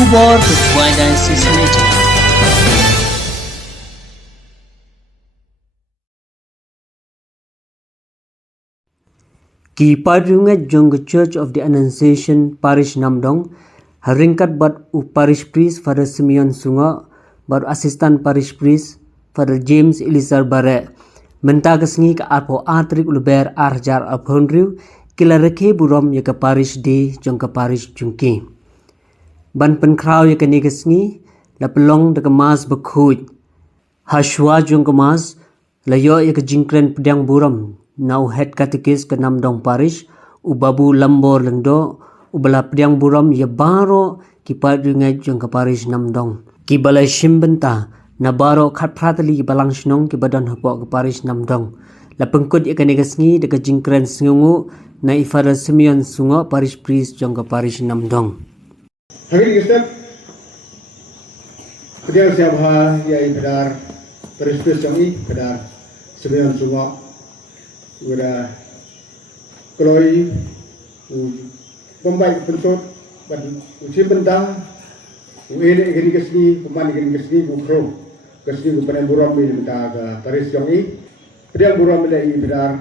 Hubor berkuaidan sesemeja. Ki padungat jong Church of the Annunciation Parish Namdong haringkat bat parish priest Father Simeon Sunga bat assistant parish priest Father James Elizar Bare mentagasngi ke apo atrik uluber arjar apondriu kila reke burom ya ke parish di jong ke parish jungki ban penkrau ya ke negasngi la pelong de ke mas bekhuj hashwa jong ke mas la yo ya ke jingkren pedang burom nau head katekis ke Namdong parish ubabu lambor lengdo ubala pedang buram ya baro ki padungai jong ke parish Namdong ki balai shimbenta na baro khat pratali ki balang shnong ki badan hapok ke parish Namdong la pengkut ya kanegasngi de ke jingkren sngungu na Father Simeon Sunga parish priest jong ke parish Namdong. Hari kita pedang siapa ya ibadar parish priest jong i pedar Simeon Sunga udah keloi pembaik bentuk uji bentang ini gini kesini pemain gini kesini bukro kesini bukan buram ini bentang ke Paris Jongi pedang buram ini benar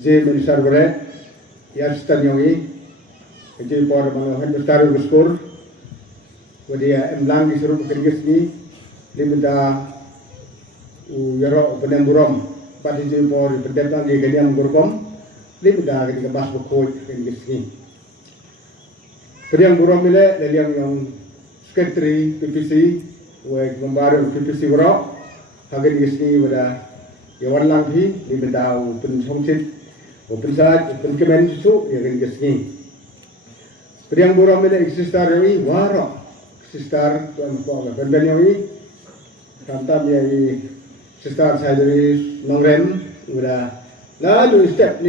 J Menisar boleh ya stan Jongi jadi pada mana hendak taruh skor dia emlang disuruh gini kesini ini bentang uyaro pedang buram pada jadi por pendekatan dia kalian berkom, dia dah ketika bas berkoi dengan kesini. Periang buram bila yang sekretari PPC, membaru PPC berok, hagen kesini pada yang lang pi, dia berdau penhomsit, pensat, penkemen susu yang kesini. Periang buram bila eksistar ini warok, eksistar tuan puan penben ini, kantam yang Sistar saya dari Nongrem, udah lalu step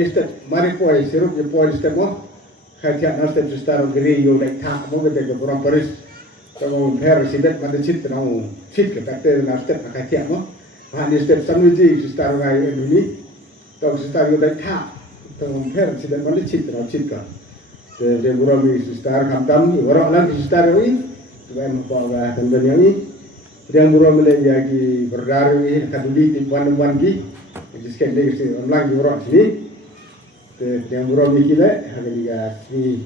mari poin sirup je poin step mo, kajian step sistar geri yo dek tak mo gede ke orang Paris, kalau per sibet pada cit nau cit ke kata na step kajian mo, hanya step sanuji sistar ngai ini, kalau sistar yo dek tak, kalau per sibet pada cit nau cit ke, jadi orang ini sistar kamtam, orang lagi sistar ini, tuan mo agak tendanya ini. Yang buram lagi bergaru ini kaduli di wan ki jiskan dia sini orang buram sini yang buram ni kila harga dia sini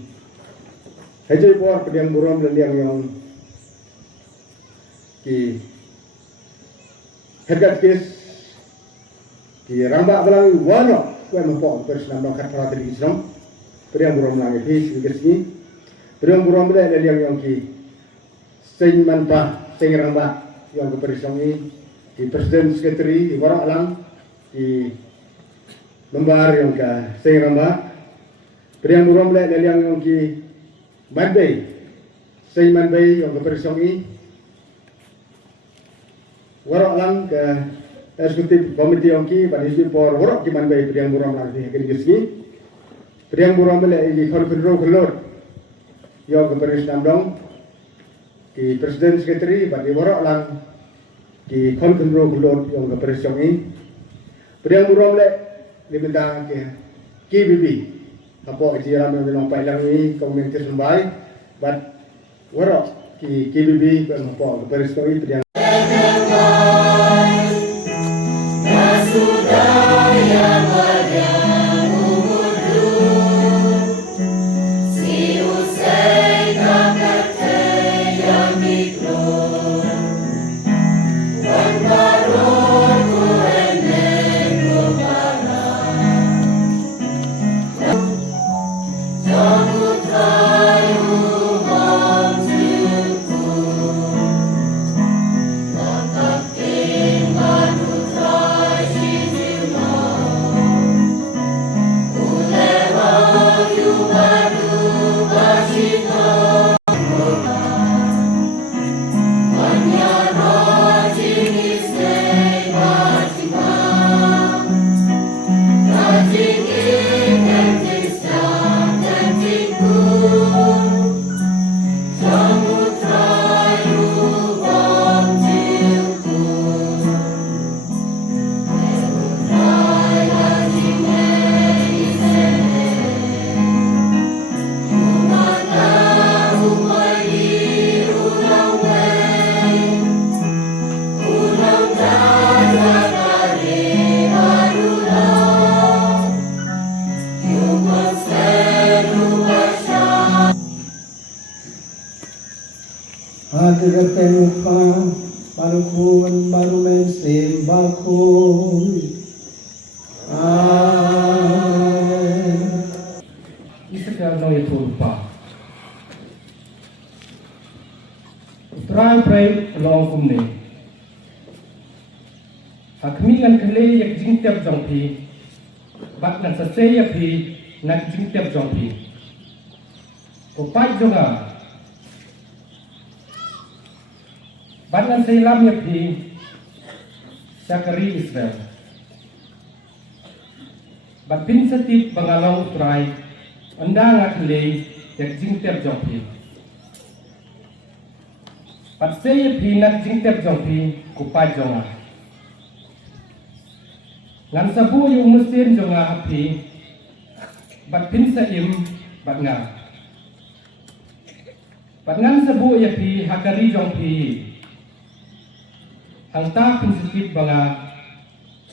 hajai buar yang buram yang ki harga kes ki rambak belang wano kau mampu persnam kat perhati di Islam yang buram lagi di sini yang buram yang ki sing manpa sing rambak yang keperisongi di Presiden Sekretari di Warok Alam di Lembar yang ke Sengramba Priang Buram Lek yang ke Manbay Seng Manbay yang keperisongi Warok Alam ke Eksekutif Komite yang ke Panisi Por Warok di Manbay Priang Buram Lek di Kesini Priang Buram Lek di Konfederal Kelur yang keperisongi Namdong di Presiden Sekretari di Warok Lang di Konfederal Kelur yang keperisongi Priang Buram Lek di bentang ke KBB apa itu yang menampai lang ini komunitas lembai but Warok di KBB apa keperisongi Priang Almighty. le thulpa trai pray long kumne hakmi ngan khle yak jing tep jong phi bat nan sa se yak phi nak jing tep jong phi ko pai jonga bat nan se lam yak phi Zakari Israel bat pin satip bangalong trai anda ngat le yak jing tep jong phi bat se yak phi nak jing tep jong phi ko pai jonga ngan sabu yung mesin jonga api bat pin sa im bat nga bat ngan sabu ya pi hakari jong pi hang ta pin sikit banga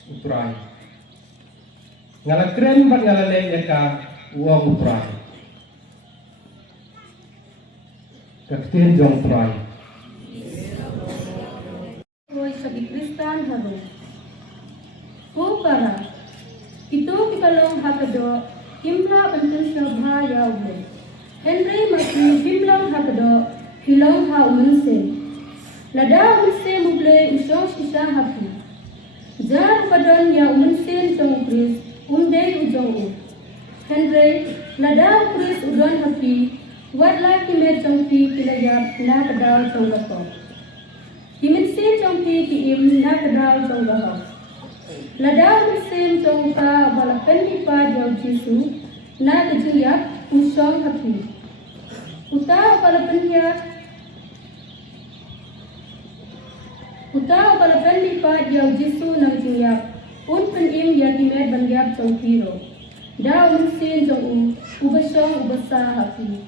utrai ngala kren bat ngala le ya ka uang utrai kakten jong utrai Hoy sa Kristan haro Ko para ito pikalong hakado himla banten sabha yawle Henry mati himlang hakado hilong ha umunse lada umunse muble usong sisa hapi jar padon ya umunse tong Kris unde ujong Henry lada Kris udon hapi wadla kimet tong pi pilayap na kadaw tong lapo Kiminse tong pi kiim na kadaw tong lahap Ladang mesin jongka balapan lipa jauh Jisu na kejuyak usong hapi. Uta balapan lipa jauh Jisu na kejuyak un penim yakimet bangyap jong piro. Da mesin jong ubasong ubasa hapi.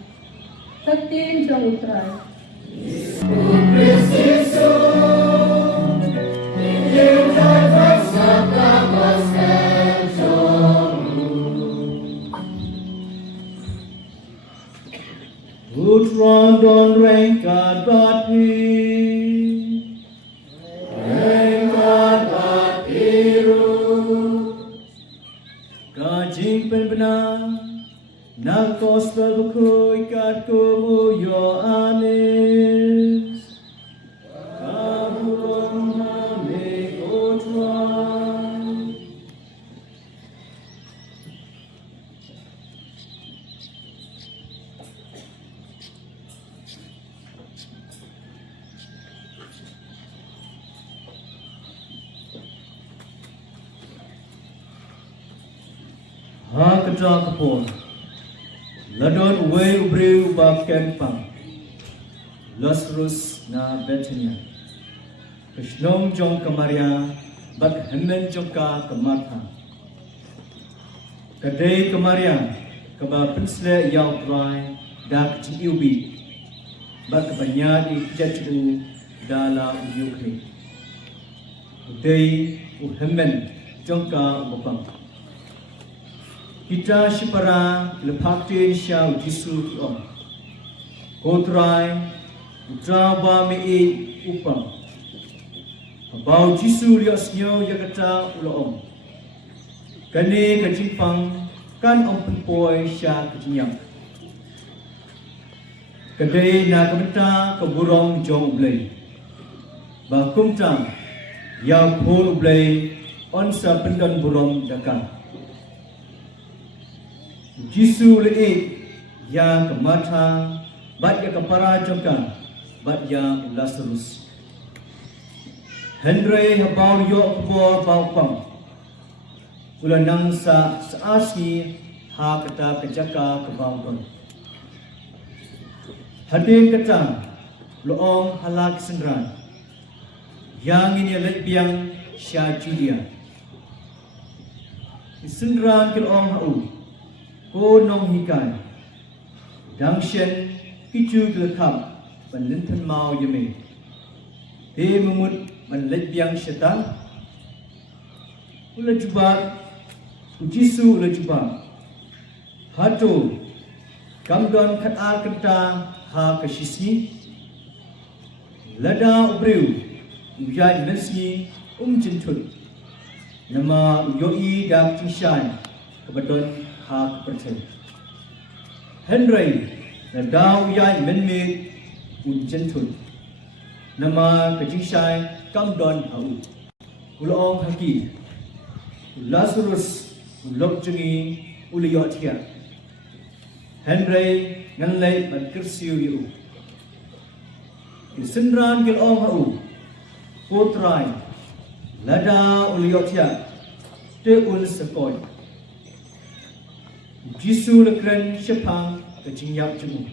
Taktin jong utray. Utron don rengkat bati Kajing penbenar Nak gospel buku ikat kumu yo anis Kaburun hame utron Ha kedak pun Ladon uwe ubriu bab kempang Lazarus na Bethania Krishnong jong kamaria Bak hemen jongka ke Martha Kadai kemaria Keba pensle yau trai Dak ciubi Bak banyadi jaju Dala uyukhe Kadai uhemen jongka ubapang Kita sipara lepaktin syau Jisu tiom. Kotrai utrawa mei upang. Bau Jisu lios nyo yakata uloom. Kani kajipang kan om penpoi sya kejinyang. Kadai na kementa keburong jong ublay. Bakum tang ya pol ublay onsa pendon burong dakar. Jisu le'e ya ke Martha bat ya ke para jongkan bat ya Lazarus Henry habau yo kebo bau pang ula nang sa saasi ha kata kejaka ke bau don hadin kata loong halak sendran yang ini lebiang sya Julia sendran ke loong hau Ko nong hikai Dang shen Kichu gelekam Ban lintan mau yame He memut Ban lebiang syaitan Ula jubat Ujisu ula jubat Hato Kamdon kat al kenta Ha kesisi Lada ubriu Ujai nasi jentut Nama uyoi dak cisyai Kebedon hak percaya. Henry là đào yai men me un chân thun nama ke jing shai kam don hau ulong haki Lazarus ulok jungi uliyot hiya Henry ngan lay ban kirsiu yu Sinran gil ong hau potrai lada uliyot hiya te ul sekoy Jisu lekren shepang ke jing yap jemu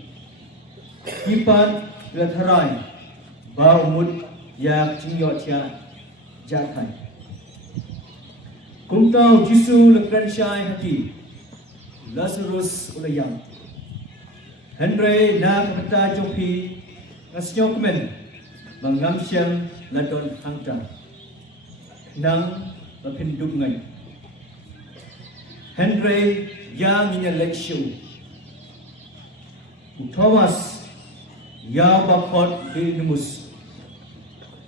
Ipan latharai ba umut yak jing yot hiya jakai Kumtau Jisu lekran syai hati Lazarus ulayang Henry na kata jopi Ngasnyo kemen Mangam syam ladon hangtang Nang bapinduk ngai Henry yang inya leksyu Thomas ya bakot di numus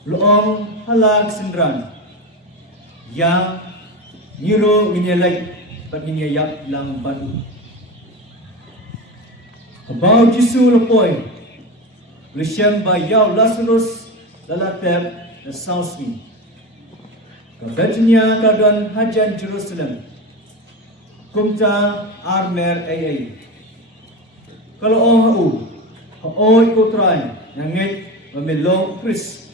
Loong halak sindran Yang Niro nginyalai pat nginyayap lang batu. Kabau Jisu lepoi. Lisham ba yaw Lazarus lalatep na sausmi. Kabetnya kadon hajan Jerusalem. Kumta armer AA. Kalau hau haoy kotrai nangit memilong Chris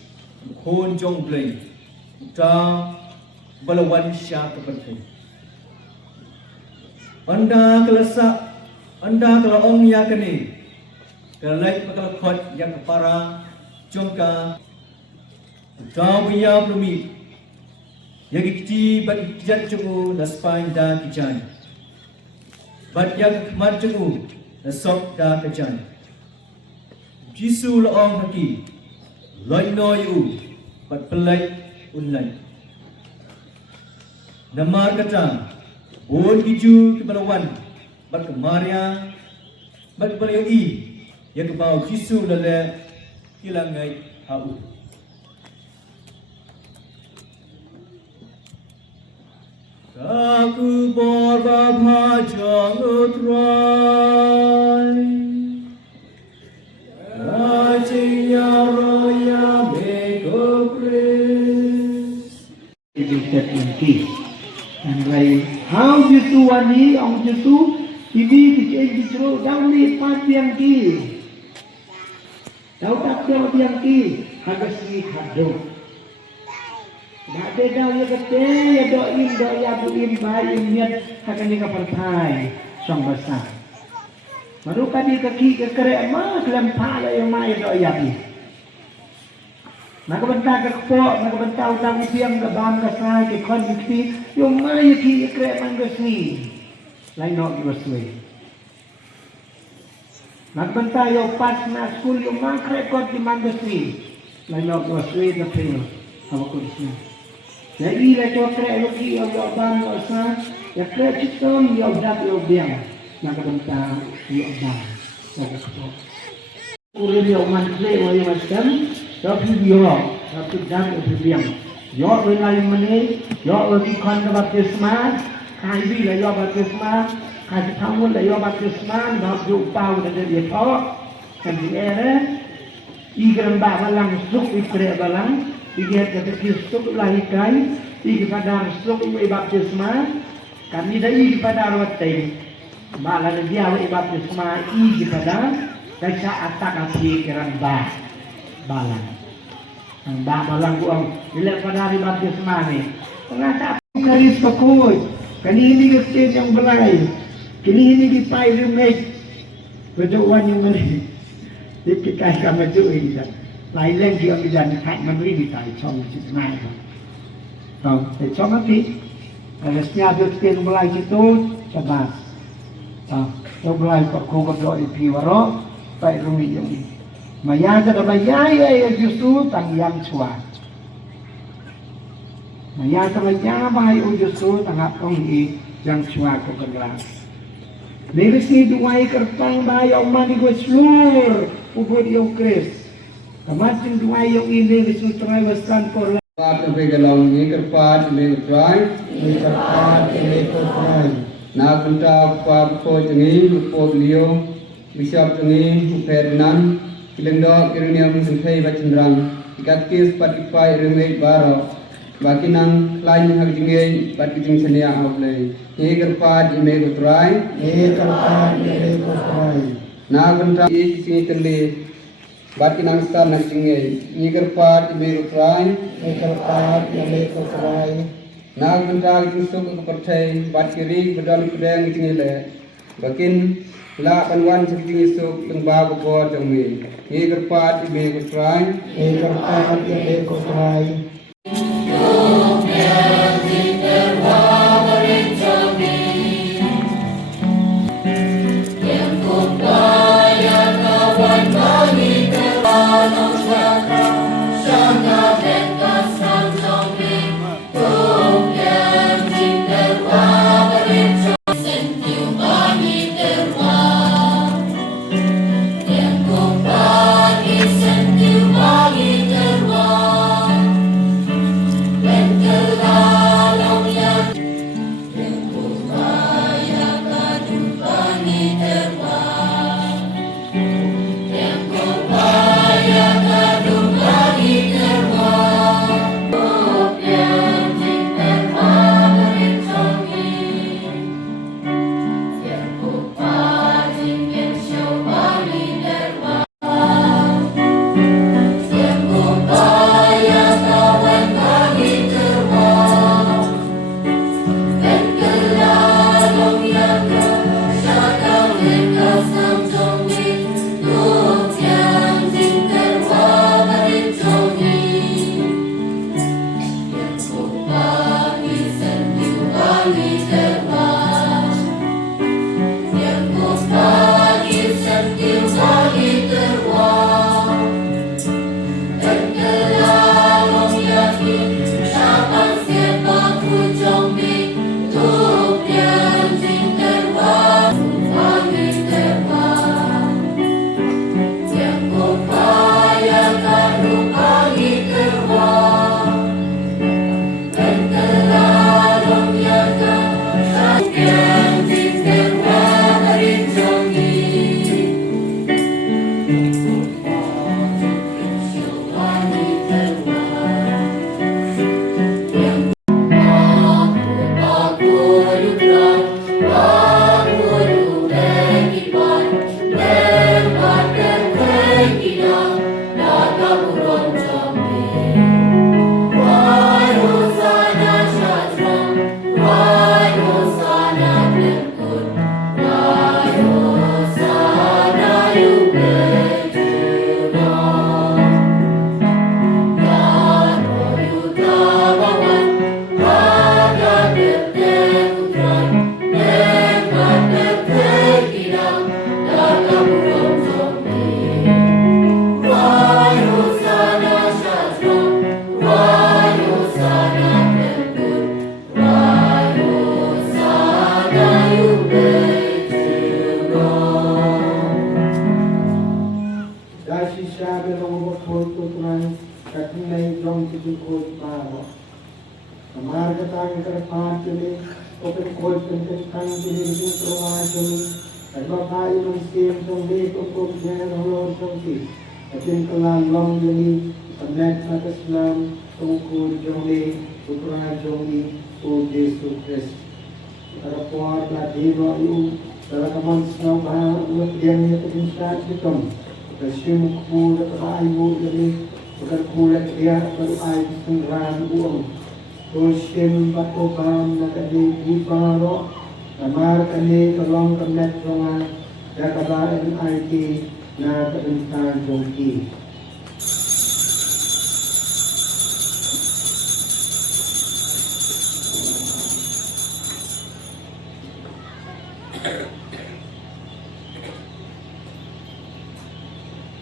khon jong blay. Ta balawan siya kepercay. Anda kelasak, anda kelaong ya kini, kelai pekalakot yang kepara, jongka, kau punya pelumi, yang kecil bagi kijat cukup naspain dah kijai, bagi yang kemat cukup nasok dah kijai. Jisu laong haki, lain noyu, bat pelai unlai. Nama kata Bon kiju ke balawan Bat ke Maria Bat ke Balawi Yang ke bawah Jisu lala Kilangai hau Kaku borba bhajang utrai Rajinya roya meko pres Educat nanti Andai how Jisu wani ong Jisu ini dicek dicero daun ni panjang ki daun tak yang ki hagas ni hado Bade daun ya kete ya doin do ya buim bayi niat hagan ni kapartai song besar baru kadi kaki ke kere mah kelempa la yang mai do ya bi Nakabenta ke kepok, nakabenta utang upiang ke bam ke sai ke kon ikti, yung maya ki ikre manggasni. Lain nok iwaswe. Nakabenta yung pas na school yung mangkre kot di manggasni. Lain nok iwaswe na pino. Hawa ko isna. Jadi la to kre loki yung bam ko sa, ya kre chitom yung dap yung biang. Nakabenta yung bam. Nakakapok. Uri yung mantle mo yung masam. Tapi dia, tapi dah berdiam. Dia berlari mana? Dia pergi kan baptisma, kaji lah dia baptisma, kaji tamu lah dia baptisma, dah berupau dah dia tahu. Kan dia ikan balang suk ikre balang, ikan kata Kristus lahikai, ikan pada suk baptisma, kami dah ikan pada rotai. Balang dia baptisma ikan pada, kaya atak api kerang bah. Balang. Ang balang buang bila pada hari baptisma ni. Pengata karis pakoi. Kanini kita yang belai. Kini di pai remake. Berdoa yang meri. Dikikai kami tu ini. Lain lagi yang bidan hak memberi di tai chong sit mai. Tahu, chong mati. Kalau setiap kita belai itu sabar. Tahu, belai pakoi berdoa di piwaro. Pai rumi yang ini. Maya kada bayai ay Yesus tangyam chua. Maya kada bayai ay Yesus tanggap ong i yang chua ko kagla. Neves ni duai kertang bayau mani go slur ubod yung Kris. Kamatin duai yung ini Yesus try wasan por Pat nabi galong ni kerpat ni try ni kerpat ni ko try. Na kunta pa ko tingi po liyo Bishop Tungi Ferdinand Kilendo Kiriniam Sunthai Bachindrang Ikatkis Patipai Remake Baro Bakinang Klein Hagjinge Batkijing Senia Outlay Eger Pad Imego Try Naganta is Sinitali Bakinang Star Nagjinge Eger Pad Imego Try Naganta Jusuk Percay Batkiri Bedal Kudang Jingile Bakin La Panwan Sakjing Isuk Lembah Bogor Jangmi Eger Pad Imego Try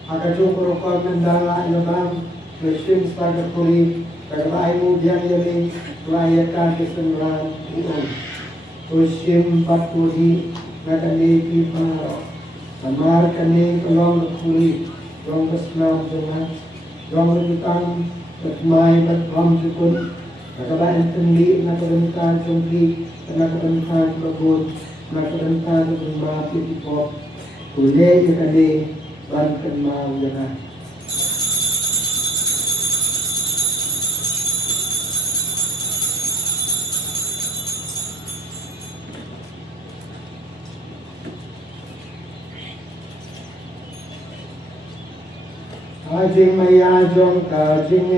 Akajukuro ko mandala ilabang Christian Starter Puri Kagabay mo diyan yali Raya Kakisanran Uon Christian Paturi Nakanipi Paro Amar Kani Kalong Puri Rong Kaslam Jangan Rong Ritan Katmay Batpam Jukun Kagabay Antandi Nakadamitan Jungli Nakadamitan Bagod Nakadamitan Jumati Ipop Uli yun ali, bantan mau jangan. Ajing mayajong kajing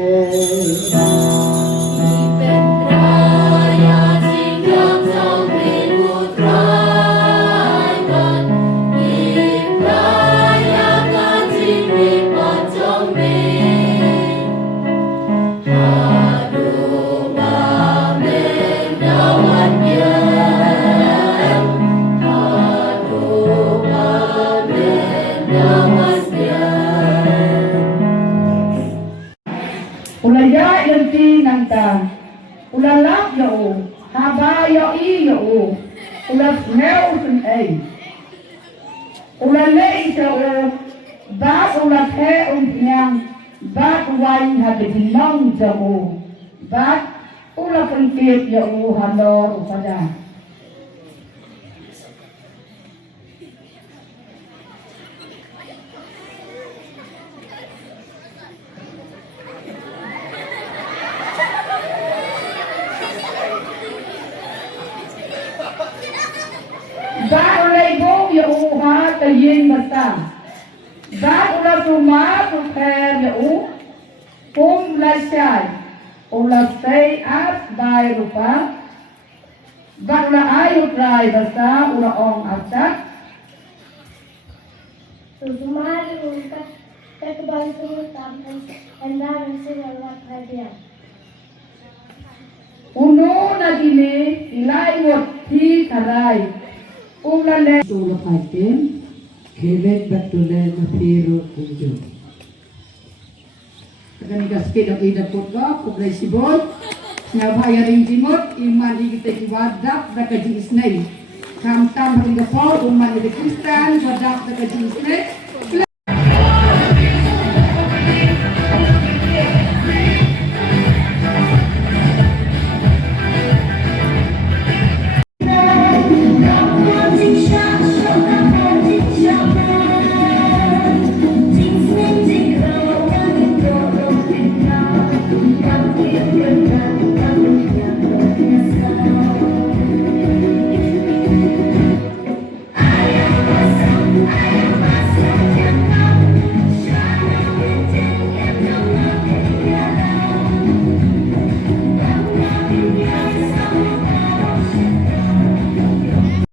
Ulaya yanti nanta, ulalak yo, haba yo I yo, ulas neo sun ay, ulale isa o, bat ulat he nyang, bat wain habidinong sa o, bat ulat untip yo halor upada. Ulay bong ya uha tayin basta. Ulay rumah tukher ya lasay. Say at bay rupa. Ulay ayut ray basta ong asak. Sumari unka tekbantu tampan anda nasi lewat hadiah. Uno na dine ilay wot hi karay. Ulale Tula patin, kilit batulay na piro kunjo. Akan gaskit ang idapot ka, kublay sibol, sinabaya rin jimot, iman ikita iwadak na kajing isnay. Kamtam rin gapaw, uman rin kristan, wadak na kajing isnay,